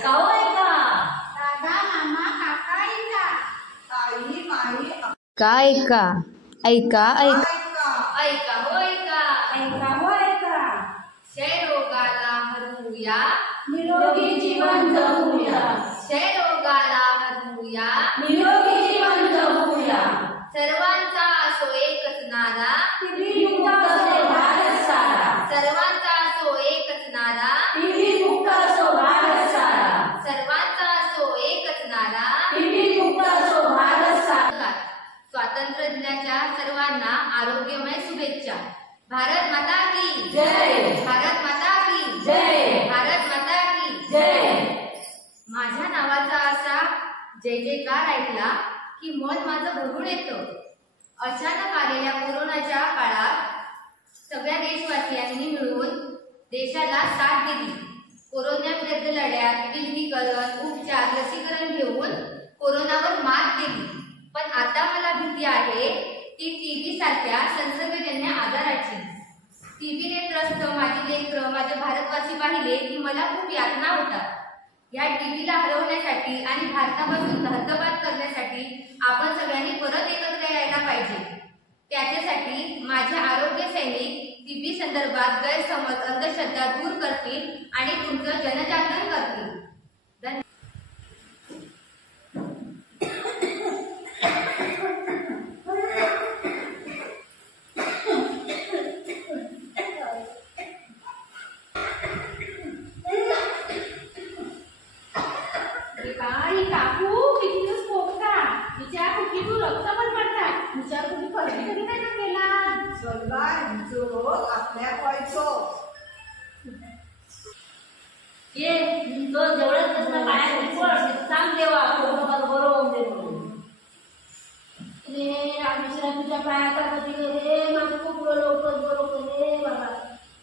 ऐका हो ऐका, दादा मामा काका ऐका, ताई माई का ऐका ऐका ऐका ऐका हो ऐका, ऐका हो ऐका, क्षयरोगाला हरवूया, निरोगी जीवन जगूया, क्षयरोगाला हरवूया, निरोगी जीवन जगूया, सर्वांचा असो एकच नारा, टीबी मुक्त असो भारत सारा, सर्वांचा असो एकच नारा, टीबी मुक्त असो भारत सारा, सर्वांचा असो एकच नारा, टीबी मुक्त असो भारत सारा. स्वातंत्र्य दिनाच्या सर्वांना आरोग्यमय शुभेच्छा. भारत माता की जय, भारत माता की जय, भारत माता की जय. माझ्या नावाचा असा जय जयकार ऐकला की मन माझं भरून येतं. अचानक आलेल्या कोरोनाच्या काळात सगळ्या देशवासियांनी मिळून देशाला साथ दिली. कोरोनाविरुद्ध लढ्यात विलगीकरण, उपचार, लसीकरण घेऊन कोरोनावर मात दिली. पण आता मला भीती आहे ती टीबी सारख्या संसर्गजन्य आजाराची. टीबीने त्रस्त माझी लेकरं, माझे भारतवासी पाहिले की मला खूप यातना होतात. या टीबीला हरवण्यासाठी आणि भारतापासून धर्तपात करण्यासाठी आपण सगळ्यांनी परत एकत्र यायला पाहिजे. त्याच्यासाठी माझे आरोग्य सैनिक टीबी संदर्भात गैरसमज, अंधश्रद्धा दूर करतील आणि तुमचं जनजागरण करतील. काही काकू किती दिवस पोकता, तिच्या कुठीतून रक्त पण पडतात. तिच्या कुठे खरेदी कधी नाही का केला. चला जो आपल्या पळचो ये तो जेवढं कसं पाया पड सांग देवा बरोबर होऊन दे म्हणून. रे रामेश्वरा तुझ्या पायाचा कधी रे माझं खूप लवकर बरोबर रे बाबा.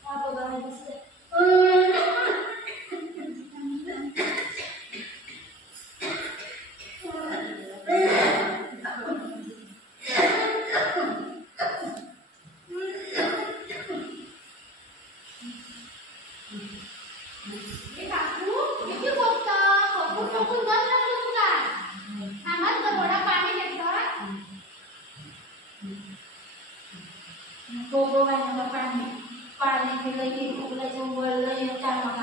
हा बघा नाही दिसतंय. पाणी पिलं की उघडायचं वळलं येता मग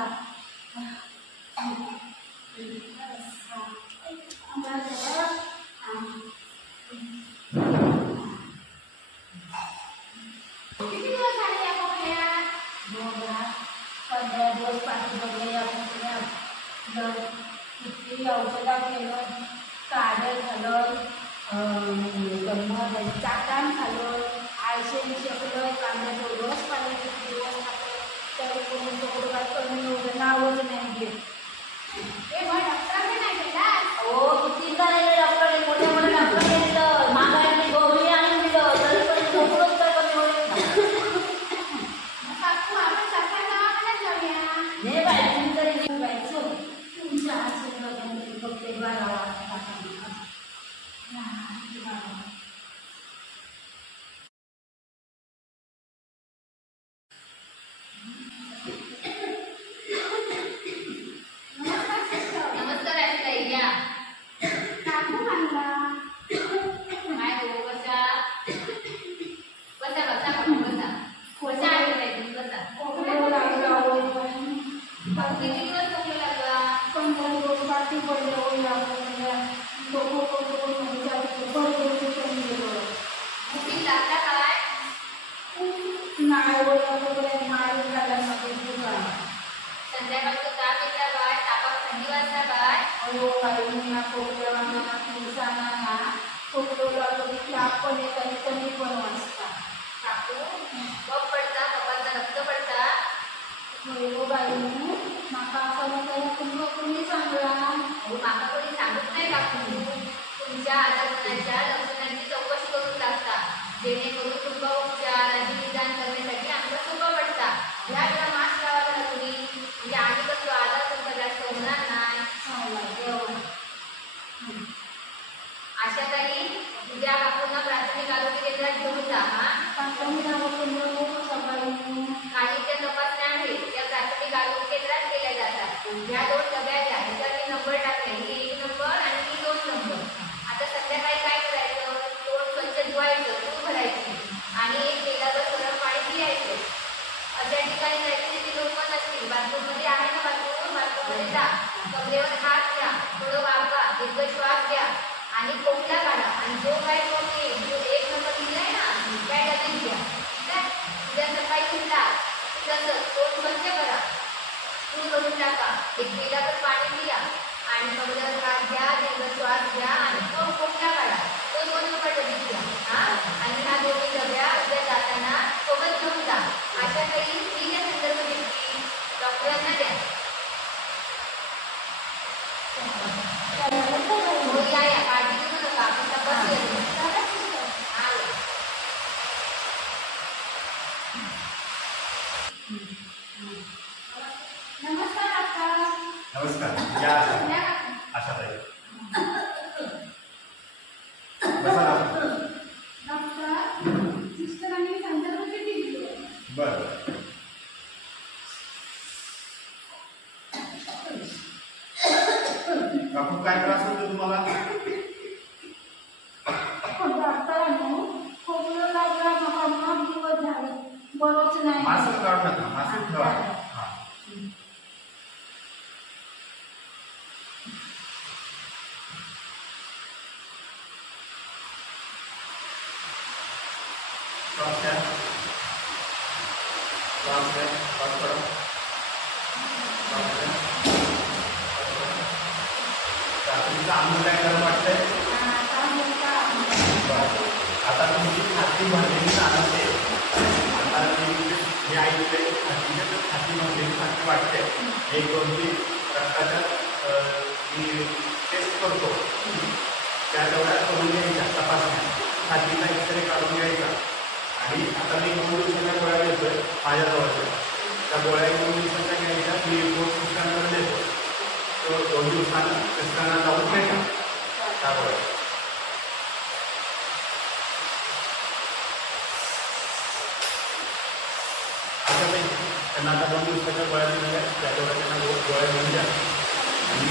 किती दिवस झाले या कोकण्यात? 15 दिवस पाणी बघले या कोकण्यात. किती औषधा केलं, काढं झालं, चाटण झालं, आळशेने शेकलं, कांद्याचं रस पाहिजे किती दिवस खातं. तरी कोणी सगळं काय कमी नव्हतं, नावच नाही घेत. ए मग डॉक्टरांनी नाही गेला? हो किती झाले डॉक्टर, मोठे मोठे डॉक्टर गेलं, मागायला गोळी आणून दिलं तरी पण थोडंच काय कमी होईल. काकू आपण सरकार दवाखान्यात जाऊया. हे बाई तुम्ही तरी निघायचं. तुमच्या आशीर्वादाने बघते बारावा. नमस्कार आईताई या. काकू म्हणला काय हो बसा बसा बसा बसा बसा आईताई तुम्ही बसा. कोकणाला लागला किती दिवस खोकला लागला? 15 दिवस बाकी पडले होईल आपल्याला. कुठे लागला काय? नाही वगैरे माळ घालायला संध्याकाळचं ताप येता काय? तापात थंडी वाजता काय? अयो काही महिना खोकल्याला दिवसांना ना खोकलो लागलो की ताप पण येत आणि कमी पण वाजता. काकू कप पडता, कपाचा रक्त पडता. हो बाई माका असं काही तुम्ही सांगला. अहो माका कोणी सांगत नाही काकू. तुमच्या आजारपणाच्या लक्षणांची चौकशी करून टाकता, जेणेकरून तुमचा उपचार आणि निदान करण्यासाठी आमचा सोपा पडता. ह्या जरा मास्क लावायला तुम्ही म्हणजे आम्ही कसं आजार तुमचा जास्त होणार नाही. अशा काही उद्या काकूंना प्राथमिक आरोग्य केंद्रात घेऊन जा. हा काही ज्या तपासण्या आहेत त्या प्राथमिक आरोग्य केंद्रात केल्या जातात. ह्या 2 डब्या घ्या. कमरेवर हात घ्या, थोडं वाका, दीर्घ श्वास घ्या आणि खोकला काढा. आणि जो काय कोणी जो 1 नंबर दिलाय ना त्या डबीत घ्या. ठीक आहे? उद्या सकाळी उठला तसं तोंड बंद करा, तू करून टाका, एक गिलास पाणी पिया आणि कमरेवर हात घ्या, दीर्घ श्वास घ्या आणि तो खोकला काढा. तो 2 नंबर डबीत घ्या. हा, आणि ह्या दोन्ही डब्या उद्या जाताना सोबत घेऊन जा. अशा काही 3 संदर्भ घेतली डॉक्टरांना द्या. हो, या काळजी करू नका, आपण तपास घेऊ. हा, नमस्कार डॉक्टर. नमस्कार. या आशाताई. बसा ना. डॉक्टर, सिस्टरांनी संदर्भ किती दिले? बरं. काकू काय त्रास होतो तुम्हाला? डॉक्टरांनो, खोकला लागला, मला 9 दिवस झाले, बरोच नाही. मास्क काढू नका, मास्क ठेवा. हा. श्वास घ्या. श्वास घ्या. श्वास करा. श्वास घ्या. तुमचं अंग काय गरम वाटतंय? बरं. आता तुमची छाती भरलेली जाणवते. आता मी ऐकते छाती भरलेली छाती वाटते. 1, 2, 3 रक्ताच्या मी टेस्ट करतो त्या तेवढ्या करून घ्यायच्या तपासण्या. छातीचा एक्सरे काढून घ्यायचा. आणि आता मी 2 दिवसाच्या गोळ्या घेतोय माझ्याजवळच्या. त्या गोळ्या 2 दिवसाच्या घ्यायच्या. मी रिपोर्ट सिस्टरकडे देतो. तो 2 दिवसांना सिस्टरना जाऊन भेटा त्या गोळ्या. आता त्यांना आता 2 दिवसाच्या गोळ्या दिलेल्या आहेत. त्या तेवढ्या त्यांना गोळ्या घेऊन द्या आणि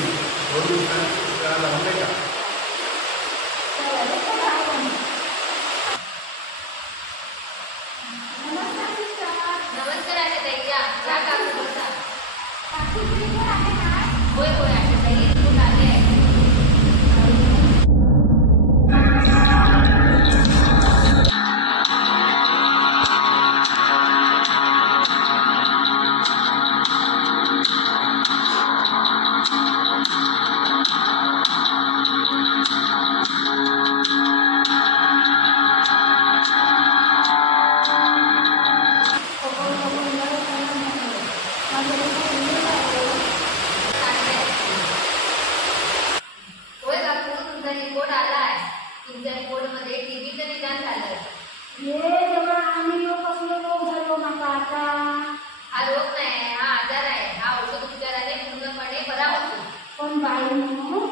2 दिवसांना सिस्टरला जाऊन भेटा. नमस्कार आशाताई. या काकू बसा. होय होय आशाताई, तू आले आहे. होय काकू, तुमचा रिपोर्ट आला आहे. तुमच्या रिपोर्टमध्ये टीबीचं निदान झालंय. हे जेव्हा आम्ही कसले रोग झालो नका आता. हा रोग नाही, हा आजार आहे. हा औषध उपचाराने पूर्णपणे बरा होतो. पण बाई म्हणून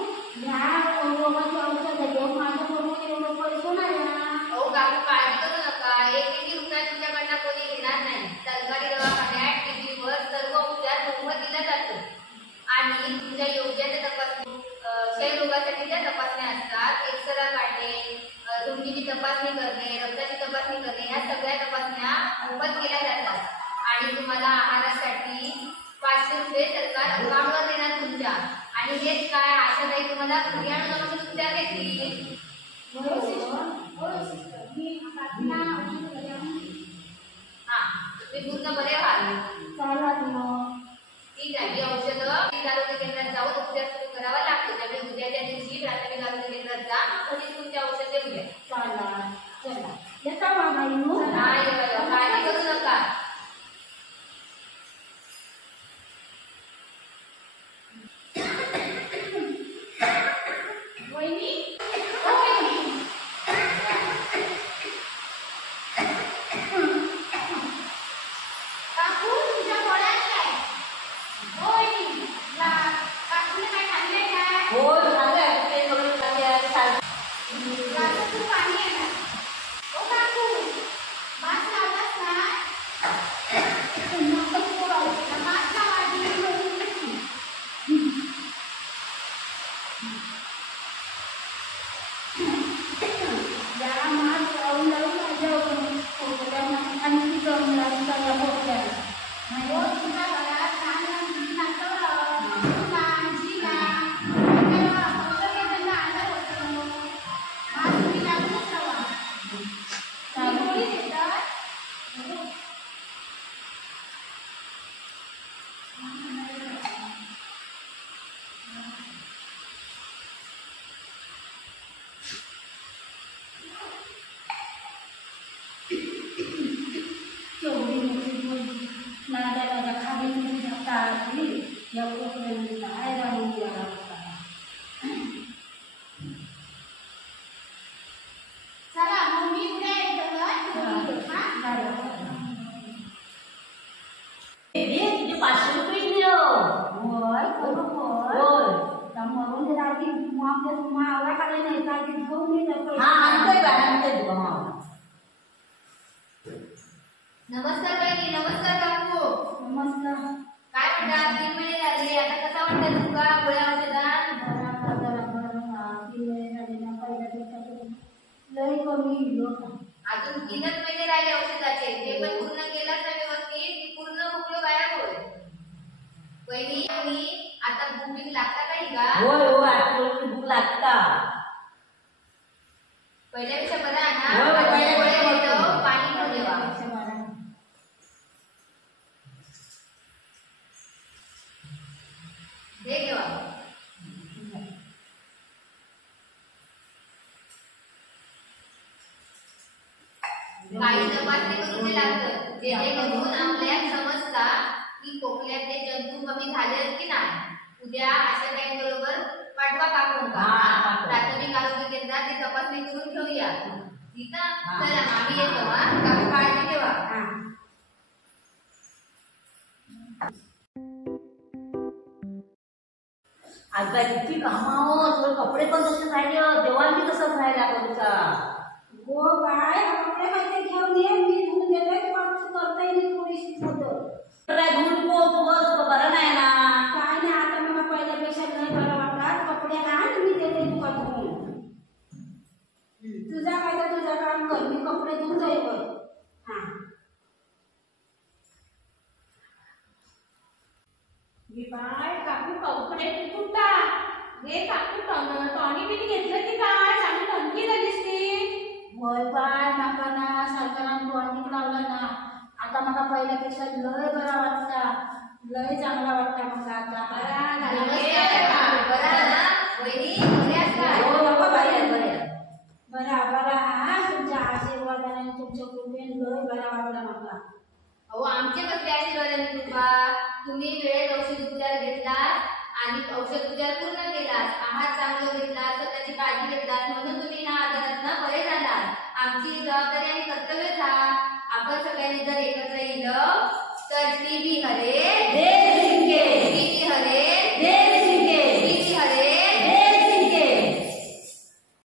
ह्या रोगाची औषध घेऊन माझ्याकडून एवढं पैसे नाही ना. अहो काकू, काळजी करू नका. 1 रुपया तुमच्याकडनं कोणी घेणार नाही. सरकारी दवाखान्यात टीबीवर सर्व उपचार मोफत दिला जातो. आणि तुमच्या योग्यता तपासणी, क्षयरोगासाठीच्या तपासण्या असतात. एक्सरा काढणे, तुमची तपासणी करणे, रक्ताची तपासणी करणे, ह्या सगळ्या तपासण्या मोफत केल्या जातात. आणि तुम्हाला आहारासाठी 500 रुपये सरकार अकाउंटवर देणार तुमच्या. आणि हेच काय, आशाताई तुम्हाला घरी आणून औषध उपचार देतील. हा, तुम्ही पूर्ण बरे व्हाल. ठीक आहे. ही औषधं आरोग्य केंद्रात जाऊन उपचार सुरू करावा लागतो. त्यामुळे उद्याच्या दिवशी प्राथमिक आरोग्य केंद्रात जा, कोणीच तुमची औषध देऊ द्या. काळजी करू नका. आणि या कोकणाने काय राहून गेला होता. चला मग मी उद्या येतो हा. तुझे 500 रुपये घेऊ. होय बरोबर. होय. तर म्हणून ते रात्री आमच्या मावळा खाली नाही रात्री घेऊन येतात. हा आणतोय बाय आणतोय तुला हा. नमस्कार बहिणी, नमस्कार काकू. मस्त काय म्हणतात? 3 महिने झाले, आता कसा वाटतं तुमका गोळ्या औषधात? लय कमी अजून 3च महिने राहिले औषधाचे, ते पण पूर्ण केलाच नाही व्यवस्थित की पूर्ण भुकलो गायब होईल. बहिणी तुम्ही आता भूक लागता काही का? होय होय आता तुला भूक लागता. पहिल्यापेक्षा बरा आहे ना? होय, पहिल्यापेक्षा गोळ्या बरं. घेतो, पाणी न देवा. हे घेवा. काही तपासणी करून ते लागतं, जेणेकरून आपल्याला समजता की खोकल्यातले जंतू कमी झाले आहेत की नाही. उद्या अशा काही बरोबर पाठवा काकूंका. हा, पाठवा. प्राथमिक आरोग्य केंद्रात ती तपासणी करून घेऊया. ठीक आहे? हा. चला आम्ही येतो हा. काकू काळजी ठेवा. आज बाय किती कामावर सगळे कपडे पण तसेच राहिले, जेवण बी तसंच राहिला तुमचा. हो काय कपडे माहिती घेऊन ये मी धुवून देते किंवा करता येईल थोडीशी होतं. काय धुवून तू बरं नाही ना. काय नाही आता मला पहिल्यापेक्षा नाही बरं वाटतात. कपडे आण मी देते तुका धुवून. तुझा काय तर तुझं काम कर, मी कपडे धुवून जाईल. हा बाय काकू कपडे कुठा गे काकू टॉनी बिनी घेतलं की काय? चांगली टंकी झालीस ती. होय बाय नका ना सरकारानं टॉनिक लावला ना. आता मला पहिल्यापेक्षा लय बरा वाटता. लय चांगला वाटता मला आता. नमस्कार. बरा ना? वहिनी बरे आहात का? हो बाबा बाई आहे, बरे आहे. बरा बरा हा तुमच्या आशीर्वादाने तुमच्या कृपेने लय बरा वाटला मला. अहो आमचे कसले आशीर्वाद आहे तुमका? तुम्ही वेळेत औषध उपचार घेतलात आणि औषध उपचार पूर्ण केलात, आहार चांगलं घेतलात, स्वतःची काळजी घेतलात, म्हणून तुम्ही ह्या आजारातनं बरे झालात. आमची जबाबदारी आणि कर्तव्यच हा. आपण सगळ्यांनी जर एकत्र येलं तर टीबी हरे